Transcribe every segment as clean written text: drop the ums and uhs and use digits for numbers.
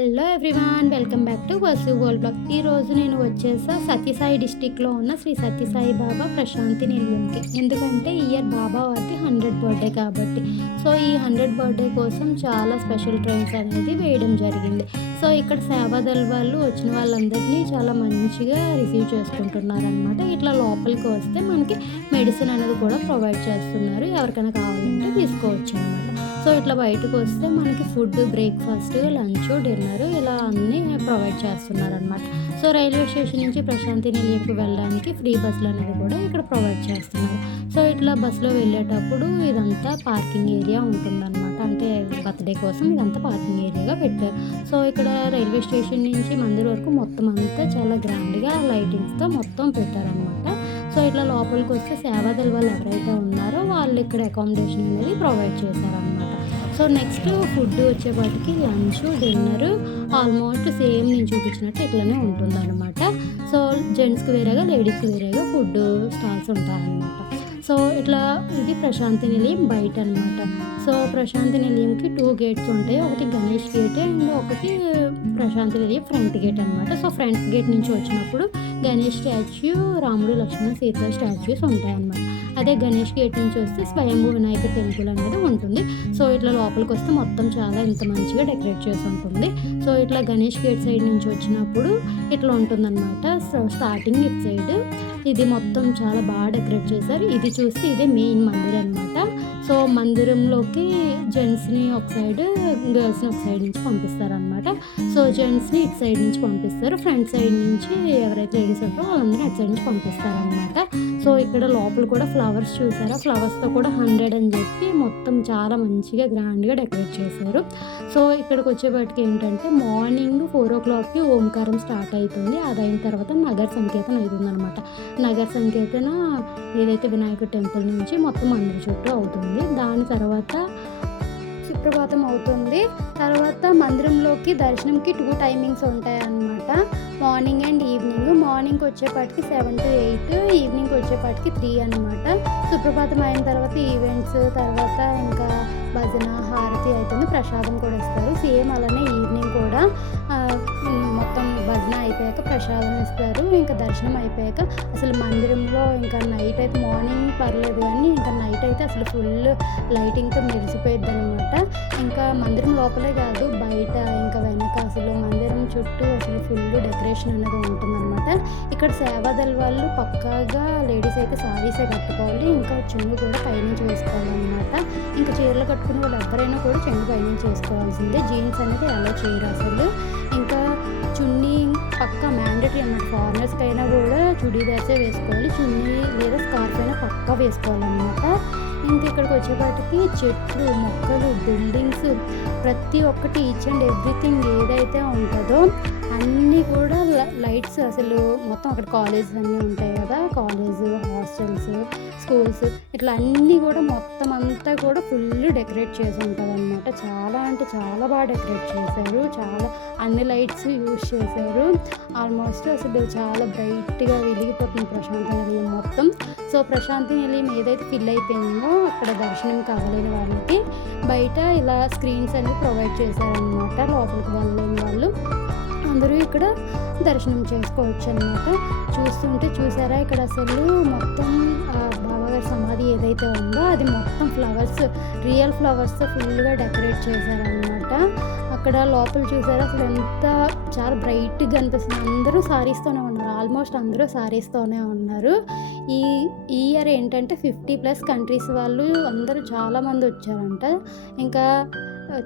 Hello everyone, welcome back to Vasu world blog. ఈరోజు నేను వచ్చేసా సత్యసాయి డిస్టిక్లో ఉన్న శ్రీ సత్యసాయి బాబా ప్రశాంతి నిలయంకి. ఎందుకంటే ఈ ఇయర్ బాబా వారికి 100 బర్త్డే కాబట్టి. సో ఈ 100 బర్త్డే కోసం చాలా స్పెషల్ ట్రైన్స్ అనేది వేయడం జరిగింది. సో ఇక్కడ సేవాదల్ వాళ్ళు వచ్చిన వాళ్ళందరినీ చాలా మంచిగా రిసీవ్ చేసుకుంటున్నారనమాట. ఇట్లా లోపలికి వస్తే మనకి మెడిసిన్ అనేది కూడా ప్రొవైడ్ చేస్తున్నారు. ఎవరికైనా కావాలంటే తీసుకోవచ్చు అనమాట. సో ఇట్లా బయటకు వస్తే మనకి ఫుడ్, బ్రేక్ఫాస్ట్, లంచ్, డిన్నర్ ఇలా అన్నీ ప్రొవైడ్ చేస్తున్నారనమాట. సో రైల్వే స్టేషన్ నుంచి ప్రశాంతి నిలయంకి వెళ్ళడానికి ఫ్రీ బస్సులు అనేది కూడా ఇక్కడ ప్రొవైడ్ చేస్తున్నారు. సో ఇట్లా బస్సులో వెళ్ళేటప్పుడు ఇదంతా పార్కింగ్ ఏరియా ఉంటుందన్నమాట. అంటే బర్త్డే కోసం ఇదంతా పార్కింగ్ ఏరియాగా పెట్టారు. సో ఇక్కడ రైల్వే స్టేషన్ నుంచి మందిర్ వరకు మొత్తం అంతా చాలా గ్రాండ్గా లైటింగ్స్తో మొత్తం పెట్టారనమాట. సో ఇట్లా లోపలికి వస్తే సేవాదల్ వాళ్ళు ఎవరైతే ఉన్నారో వాళ్ళు ఇక్కడ అకామిడేషన్ అనేది ప్రొవైడ్ చేశారనమాట. సో నెక్స్ట్ ఫుడ్ వచ్చేపాటికి లంచ్, డిన్నర్ ఆల్మోస్ట్ సేమ్ నేను చూపించినట్టు ఇట్లనే ఉంటుందన్నమాట. సో జెంట్స్కి వేరేగా, లేడీస్కి వేరేగా ఫుడ్ స్టాల్స్ ఉంటాయన్నమాట. సో ఇట్లా ఇది ప్రశాంతి నిలయం బయట అనమాట. సో ప్రశాంతి నిలయంకి 2 గేట్స్ ఉంటాయి. ఒకటి గణేష్ గేట్ అండ్ ఒకటి ప్రశాంతి నిలయం ఫ్రంట్ గేట్ అనమాట. సో ఫ్రంట్ గేట్ నుంచి వచ్చినప్పుడు గణేష్ స్టాచ్యూ, రాముడు, లక్ష్మణ, సీత స్టాచ్యూస్ ఉంటాయన్నమాట. అదే గణేష్ గేట్ నుంచి వస్తే స్వయంభూ వినాయక టెంపుల్ అనేది ఉంటుంది. సో ఇట్లా లోపలికి వస్తే మొత్తం చాలా ఇంత మంచిగా డెకరేట్ చేసి ఉంటుంది. సో ఇట్లా గణేష్ గేట్ సైడ్ నుంచి వచ్చినప్పుడు ఇట్లా ఉంటుందన్నమాట. సో స్టార్టింగ్ ఇటు సైడ్ ఇది మొత్తం చాలా బాగా డెకరేట్ చేశారు. ఇది చూస్తే ఇదే మెయిన్ మందిరం అనమాట. సో మందిరంలోకి జెంట్స్ని ఒక సైడ్, గర్ల్స్ని ఒక సైడ్ నుంచి పంపిస్తారనమాట. సో జెంట్స్ని ఇటు సైడ్ నుంచి పంపిస్తారు, ఫ్రంట్ సైడ్ నుంచి ఎవరైతే లేడీస్ ఉంటారో వాళ్ళందరూ అటు సైడ్ నుంచి పంపిస్తారనమాట. సో ఇక్కడ లోపల కూడా ఫ్లవర్స్ చూసారా, ఫ్లవర్స్తో కూడా 100 అని చెప్పి మొత్తం చాలా మంచిగా గ్రాండ్గా డెకరేట్ చేశారు. సో ఇక్కడికి వచ్చేపాటికి ఏంటంటే మార్నింగ్ 4 o'clockకి ఓంకారం స్టార్ట్ అవుతుంది. అది అయిన తర్వాత నగర సంకీర్తన అవుతుంది అనమాట. నగర సంకీర్తన ఏదైతే వినాయకుడి టెంపుల్ నుంచి మొత్తం మందిర చుట్టూ అవుతుంది. దాని తర్వాత సుప్రభాతం అవుతుంది. తర్వాత మందిరంలోకి దర్శనంకి 2 టైమింగ్స్ ఉంటాయి అన్నమాట. Morning and evening. మార్నింగ్కి వచ్చేపాటికి 7 to 8, ఈవినింగ్కి వచ్చేపాటికి 3 అనమాట. సుప్రభాతం అయిన తర్వాత ఈవెంట్స్, తర్వాత ఇంకా భజన, హారతి అవుతుంది. ప్రసాదం కూడా ఇస్తారు. సేమ్ అలానే ఈవినింగ్ కూడా మొత్తం భజన అయిపోయాక ప్రసాదం ఇస్తారు. ఇంకా దర్శనం అయిపోయాక అసలు మందిరంలో ఇంకా నైట్ అయితే, మార్నింగ్ పర్లేదు కానీ ఇంకా నైట్ అయితే అసలు ఫుల్ లైటింగ్తో మెరిసిపోయిద్ది అనమాట. ఇంకా మందిరం లోపలే కాదు, బయట ఇంకా వెనక అసలు మందిరం చుట్టూ అసలు ఫుల్ డెకరేషన్ అనేది ఉంటుందన్నమాట. ఇక్కడ సేవాదల్ వాళ్ళు పక్కాగా లేడీస్ అయితే సారీసే కట్టుకోవాలి. ఇంకా చెంగు కూడా పైనుంచి వేసుకోవాలన్నమాట. ఇంకా చీరలు కట్టుకునే వాళ్ళు ఎవరైనా కూడా చెంగు పైనుంచి వేసుకోవాల్సిందే. జీన్స్ అనేది అలా చేయరు అసలు. ఇంకా చున్నీ పక్కా మ్యాండేటరీ అన్నమాట. ఫారినర్స్కి అయినా కూడా చుడీదార్సే వేసుకోవాలి. చున్నీ లేదా స్కార్ఫ్ అయినా పక్కా వేసుకోవాలన్నమాట. ఇంక ఇక్కడికి వచ్చేపాటికి చెట్లు, మొక్కలు, బిల్డింగ్స్ ప్రతి ఒక్కటి ఈచ్ అండ్ ఎవ్రీథింగ్ ఏదైతే ఉంటుందో అన్నీ కూడా లైట్స్ అసలు మొత్తం అక్కడ కాలేజెస్ అన్నీ ఉంటాయి కదా, కాలేజ్, హాస్టల్స్, స్కూల్స్ ఇట్లా అన్నీ కూడా మొత్తం అంతా కూడా ఫుల్ డెకరేట్ చేసి ఉంటుంది అనమాట. చాలా అంటే చాలా బాగా డెకరేట్ చేశారు. చాలా అన్ని లైట్స్ యూజ్ చేశారు. ఆల్మోస్ట్ అసలు చాలా బ్రైట్గా వెలిగిపోతుంది ప్రశాంతి నిలయం మొత్తం. సో ప్రశాంతి నిలయం ఏదైతే ఫిల్ అయిపోయిందో అక్కడ దర్శనం కావాలని వాళ్ళకి బయట ఇలా స్క్రీన్స్ అనేవి ప్రొవైడ్ చేశారనమాట. లోపలికి వెళ్ళలేని వాళ్ళు అందరూ ఇక్కడ దర్శనం చేసుకోవచ్చు అనమాట. చూస్తుంటే చూసారా, ఇక్కడ అసలు మొత్తం బాబాగారి సమాధి ఏదైతే ఉందో అది మొత్తం ఫ్లవర్స్, రియల్ ఫ్లవర్స్ ఫుల్గా డెకరేట్ చేశారనమాట. అక్కడ లోపల చూసారా అసలు ఎంత చాలా బ్రైట్గా అనిపిస్తుంది. అందరూ సారీస్తోనే ఉన్నారు. ఆల్మోస్ట్ అందరూ సారీస్తోనే ఉన్నారు. ఈ ఇయర్ ఏంటంటే 50+ కంట్రీస్ వాళ్ళు అందరూ చాలామంది వచ్చారంట. ఇంకా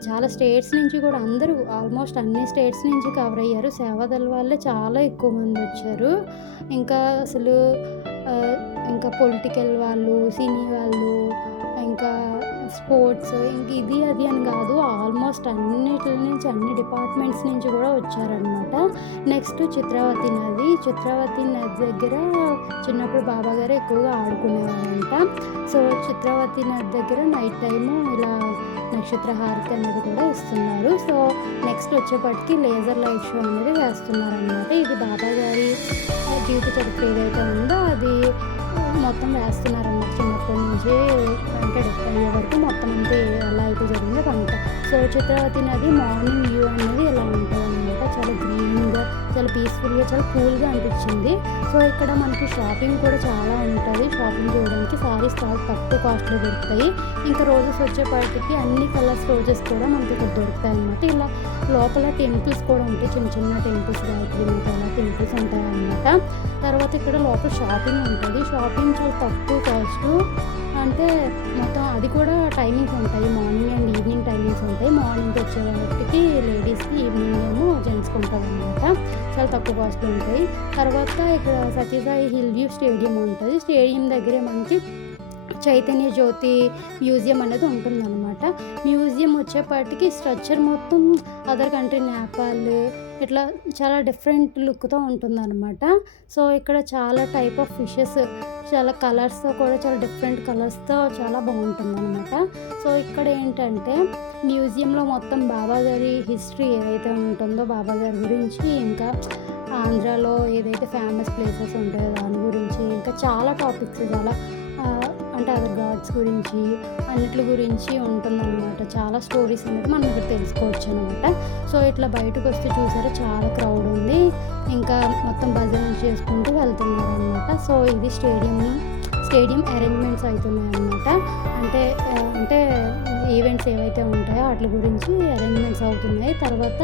చాలా స్టేట్స్ నుంచి కూడా అందరూ ఆల్మోస్ట్ అన్ని స్టేట్స్ నుంచి కవర్ అయ్యారు. సేవాదల్ వాళ్ళే చాలా ఎక్కువ మంది వచ్చారు. ఇంకా అసలు ఇంకా పొలిటికల్ వాళ్ళు, సినీ వాళ్ళు, ఇంకా స్పోర్ట్స్, ఇంక ఇది అది అని కాదు, ఆల్మోస్ట్ అన్నిటి నుంచి అన్ని డిపార్ట్మెంట్స్ నుంచి కూడా వచ్చారనమాట. నెక్స్ట్ చిత్రావతి నది. చిత్రావతి నది దగ్గర చిన్నప్పుడు బాబా గారు ఎక్కువగా ఆడుకునేవారంట. సో చిత్రావతి నది దగ్గర నైట్ టైము ఇలా నక్షత్ర హారతి అనేది కూడా ఇస్తున్నారు. సో నెక్స్ట్ వచ్చేప్పటికి లేజర్ లైట్ షో అనేది వేస్తున్నారనమాట. ఇది బాబా గారి జీవిత చరిత్ర ఏదైతే ఉందో అది మొత్తం వేస్తున్నారన్నమాట. చిన్నప్పటి నుంచి అంటే డెబ్బై వరకు మొత్తం అంతా ఎలా అయితే జరిగిందో అంతా. సో చిత్రావతి నది మార్నింగ్ వ్యూ అనేది ఇలా ఉంటుంది పీస్ఫుల్గా చాలా కూల్గా అనిపించింది. సో ఇక్కడ మనకి షాపింగ్ కూడా చాలా ఉంటుంది. షాపింగ్ చేయడానికి సారీస్ చాలా తక్కువ కాస్ట్లో దొరుకుతాయి. ఇంకా రోజెస్ వచ్చేపాటికి అన్ని కలర్స్ రోజెస్ కూడా మనకి ఇక్కడ దొరుకుతాయి అన్నమాట. ఇలా లోపల టెంపుల్స్ కూడా ఉంటాయి, చిన్న చిన్న టెంపుల్స్, గాయత్రి మాత అలా టెంపుల్స్ ఉంటాయి అన్నమాట. తర్వాత ఇక్కడ లోపల షాపింగ్ ఉంటుంది. షాపింగ్ చాలా తక్కువ కాస్ట్, అంటే మొత్తం అది కూడా టైమింగ్స్ ఉంటాయి, మార్నింగ్ అండ్ ఈవినింగ్ టైమింగ్స్ ఉంటాయి. మార్నింగ్ వచ్చే వాటికి లేడీస్కి, ఈవినింగ్ ఏమో జెంట్స్కి ఉంటుంది అనమాట. చాలా తక్కువ కాస్ట్ ఉంటాయి. తర్వాత ఇక్కడ సత్యసాయి హిల్ వ్యూ స్టేడియం ఉంటుంది. స్టేడియం దగ్గరే మనకి చైతన్య జ్యోతి మ్యూజియం అనేది ఉంటుందన్నమాట. మ్యూజియం వచ్చేపాటికి స్ట్రక్చర్ మొత్తం అదర్ కంట్రీ, నేపాల్ ఇట్లా చాలా డిఫరెంట్ లుక్తో ఉంటుందన్నమాట. సో ఇక్కడ చాలా టైప్ ఆఫ్ ఫిషెస్, చాలా కలర్స్తో కూడా, చాలా డిఫరెంట్ కలర్స్తో చాలా బాగుంటుందన్నమాట. సో ఇక్కడ ఏంటంటే మ్యూజియంలో మొత్తం బాబా గారి హిస్టరీ ఏదైతే ఉంటుందో బాబా గారి గురించి, ఇంకా ఆంధ్రాలో ఏదైతే ఫేమస్ ప్లేసెస్ ఉంటాయో దాని గురించి, ఇంకా చాలా టాపిక్స్, చాలా అంటే అదర్ గాడ్స్ గురించి అన్నిటి గురించి ఉంటుందన్నమాట. చాలా స్టోరీస్ అనేది మనం ఇక్కడ తెలుసుకోవచ్చు అనమాట. సో ఇట్లా బయటకు వస్తే చూసారా చాలా క్రౌడ్ ఉంది, ఇంకా మొత్తం భజనలు చేసుకుంటూ వెళ్తున్నారు అనమాట. సో ఇది స్టేడియం అరేంజ్మెంట్స్ అవుతున్నాయి అన్నమాట. అంటే ఈవెంట్స్ ఏవైతే ఉంటాయో వాటి గురించి అరేంజ్మెంట్స్ అవుతున్నాయి. తర్వాత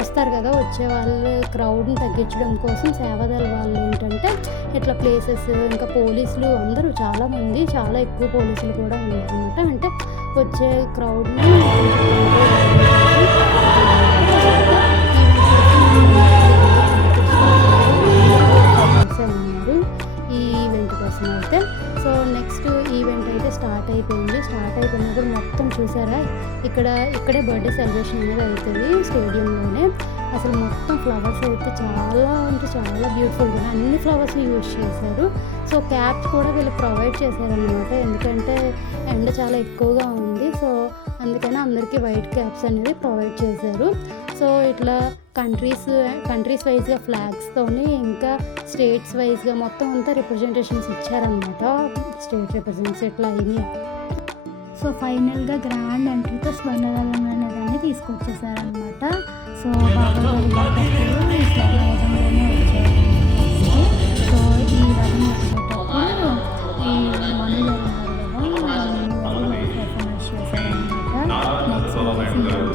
వస్తారు కదా, వచ్చే వాళ్ళు క్రౌడ్ని తగ్గించడం కోసం సేవాదళ వాళ్ళు ఏంటంటే ఇట్లా ప్లేసెస్, ఇంకా పోలీసులు అందరూ చాలామంది, చాలా ఎక్కువ పోలీసులు కూడా ఉన్నారన్నమాట. అంటే వచ్చే క్రౌడ్ని ఉన్నారు ఈ ఈవెంట్ కోసం అయితే. సో నెక్స్ట్ ఈవెంట్ అయితే స్టార్ట్ అయిపోయినప్పుడు మొత్తం చూసారా, ఇక్కడే బర్త్డే సెలబ్రేషన్ అనేది అవుతుంది స్టేడియంలోనే. అసలు మొత్తం ఫ్లవర్స్ అయితే చాలా అంటే చాలా బ్యూటిఫుల్గా అన్ని ఫ్లవర్స్ యూజ్ చేశారు. సో క్యాప్స్ కూడా వీళ్ళు ప్రొవైడ్ చేశారనమాట, ఎందుకంటే ఎండ చాలా ఎక్కువగా ఉంది. సో అందుకని అందరికీ వైట్ క్యాప్స్ అనేది ప్రొవైడ్ చేశారు. సో ఇట్లా కంట్రీస్ వైజ్గా ఫ్లాగ్స్తోని, ఇంకా స్టేట్స్ వైజ్గా మొత్తం అంతా రిప్రజెంటేషన్స్ ఇచ్చారనమాట. స్టేట్ రిప్రజెంట్స్ ఇట్లా అయినాయి. సో ఫైనల్గా గ్రాండ్ ఎంట్రీతో స్వర్ణరథం అనేదాన్ని తీసుకొచ్చేసారనమాట. సో బాబా గారి ఈ స్వర్ణరథంలోనే వచ్చారు. సో ఈ రథం వచ్చేటప్పుడు ఈ మను గారు ఉన్నారు కదా, మను గారు పర్ఫార్మెన్స్ చేశారనమాట. నెక్స్ట్ ఎవరైతే ఉన్నారో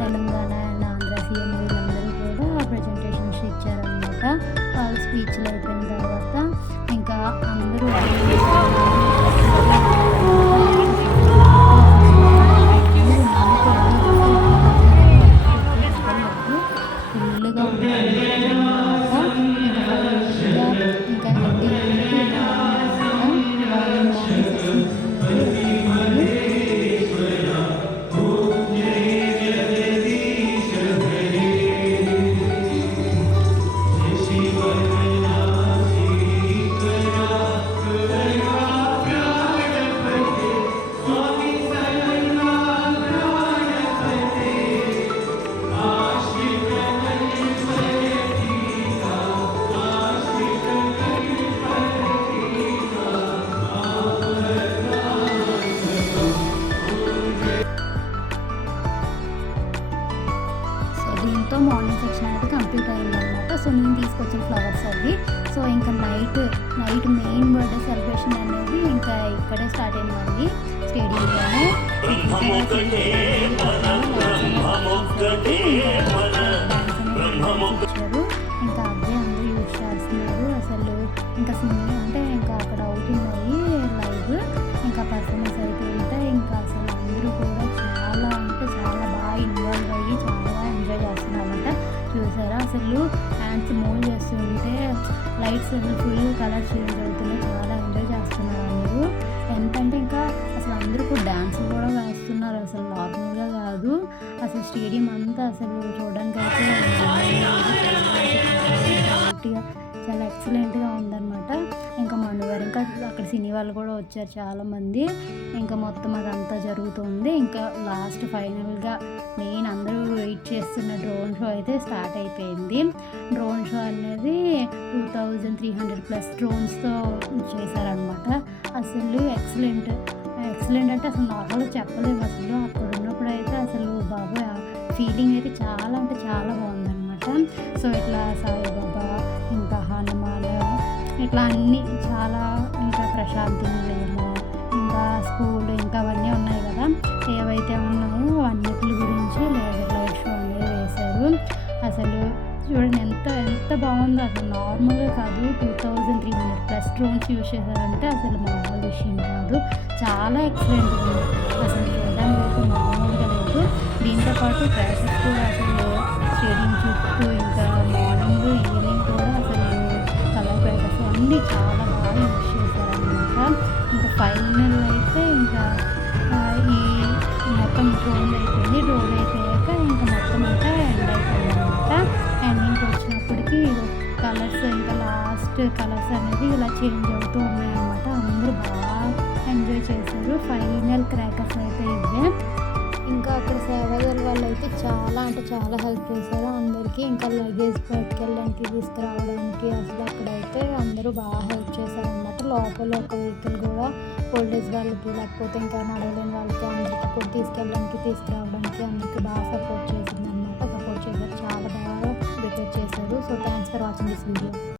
తెలంగాణ అండ్ ఆంధ్ర సీఎం వీళ్ళందరూ కూడా ప్రజెంటేషన్స్ ఇచ్చారనమాట. వాళ్ళ స్పీచ్లు అయిపోయిన తర్వాత ఇంకా అందరూ ఫుల్గా దీంతో మార్నింగ్ సెక్షన్ అనేది కంప్లీట్ అయిందనమాట. సో నేను తీసుకొచ్చిన ఫ్లవర్స్ అవి. సో ఇంకా నైట్ మెయిన్ బర్త్డే సెలబ్రేషన్ అనేది ఇంకా ఇక్కడే స్టార్ట్ అయిందండి స్టేడియంలోనే. ఇచ్చారు, ఇంకా అవే అందరూ యూజ్ చేస్తున్నారు. అసలు ఇంకా సింగింగ్ అంటే ఇంకా అక్కడ అవుతున్నాయి లైవ్, ఇంకా పర్ఫార్మెన్స్ అయితే ఉంటే ఇంకా అసలు అందరూ కూడా చాలా అంటే చాలా బాగా ఇన్వాల్వ్ అయ్యి చాలా ఎంజాయ్ చేస్తున్నామంట. చూసారా అసలు హ్యాండ్స్ మూవ్ చేస్తుంటే లైట్స్ అసలు ఫుల్ కలర్ చేంజ్ అవుతున్నాయి, చాలా ఎంజాయ్ చేస్తున్నారు అందరూ. ఎంతంటే ఇంకా అసలు అందరూ కూడా డ్యాన్సులు కూడా వేస్తున్నారు, అసలు నార్మల్గా కాదు. అసలు స్టేడియం అంతా అసలు చూడడానికి అయితే చాలా ఎక్సలెంట్గా ఉందన్నమాట. ఇంకా మనవారు ఇంకా అక్కడ సినీ వాళ్ళు కూడా వచ్చారు చాలామంది. ఇంకా మొత్తం అదంతా జరుగుతుంది. ఇంకా లాస్ట్ ఫైనల్గా మెయిన్ అందరూ వెయిట్ చేస్తున్న డ్రోన్ షో అయితే స్టార్ట్ అయిపోయింది. డ్రోన్ షో అనేది 2300+ డ్రోన్స్తో చేశారనమాట. అసలు ఎక్సలెంట్ అంటే అసలు నార్మల్గా చెప్పలేము. అసలు అక్కడ ఉన్నప్పుడు అయితే అసలు బాబోయ్ ఫీలింగ్ అయితే చాలా అంటే చాలా బాగుందన్నమాట. అనమాట. సో ఇట్లా సాయిబాబా ఇంకా హనుమాన్ ఇట్లా అన్నీ చాలా ఇంకా ప్రశాంతి నిలయము ఇంకా స్కూల్ ఇంకా అవన్నీ ఉన్నాయి కదా, ఏవైతే ఉన్నాయో అవన్నిటి గురించి లేజర్ లైట్ షో అనేది వేశారు. అసలు చూడండి ఎంత బాగుందో, అసలు నార్మల్గా కాదు, 2300+ డ్రోన్స్ యూజ్ చేశారంటే అసలు మామూలు విషయం కాదు. చాలా ఎక్సలెంట్గా ఉంది, అసలు చూడడానికి అయితే మామూలుగా లేదు. దీంతోపాటు క్రాకర్స్ కూడా అసలు స్టేడియం చుట్టూ ఇంకా మార్నింగ్ ఈవినింగ్ కూడా అసలు కలర్ క్రాకర్స్ అన్నీ చాలా బాగా యూజ్ చేశారనమాట. ఇంకా ఫైనల్ అయితే ఇంకా ఈ మొత్తం డ్రోన్ అయిపోయింది. డ్రోన్ అయిపోయాక ఇంకా మొత్తం అంతా ఎండ్ అయిపోయింది అనమాట. ఎండింగ్కి వచ్చినప్పటికీ కలర్స్ ఇంకా లాస్ట్ కలర్స్ అనేది ఇలా చేంజ్ అవుతూ ఉన్నాయన్నమాట. అందరూ బాగా ఎంజాయ్ చేశారు. ఫైనల్ క్రాకర్స్ అయితే ఇవే. ఇంకా అక్కడ సేవాదళ వాళ్ళు అయితే చాలా అంటే చాలా హెల్ప్ చేశారు అందరికీ. ఇంకా లగేజ్ పట్టుకెళ్ళడానికి తీసుకురావడానికి అసలు అక్కడైతే అందరూ బాగా హెల్ప్ చేశారనమాట. లోపల ఒక వెహికల్ కూడా ఓల్డేజ్ వాళ్ళకి లేకపోతే ఇంకా నడవలేని వాళ్ళకి అందరికీ కూడా తీసుకెళ్ళడానికి తీసుకురావడానికి అందరికీ బాగా సపోర్ట్ చేసింది అనమాట. సపోర్ట్ చేశారు, చాలా బాగా ప్రిపేర్ చేశారు. So thanks for watching this video.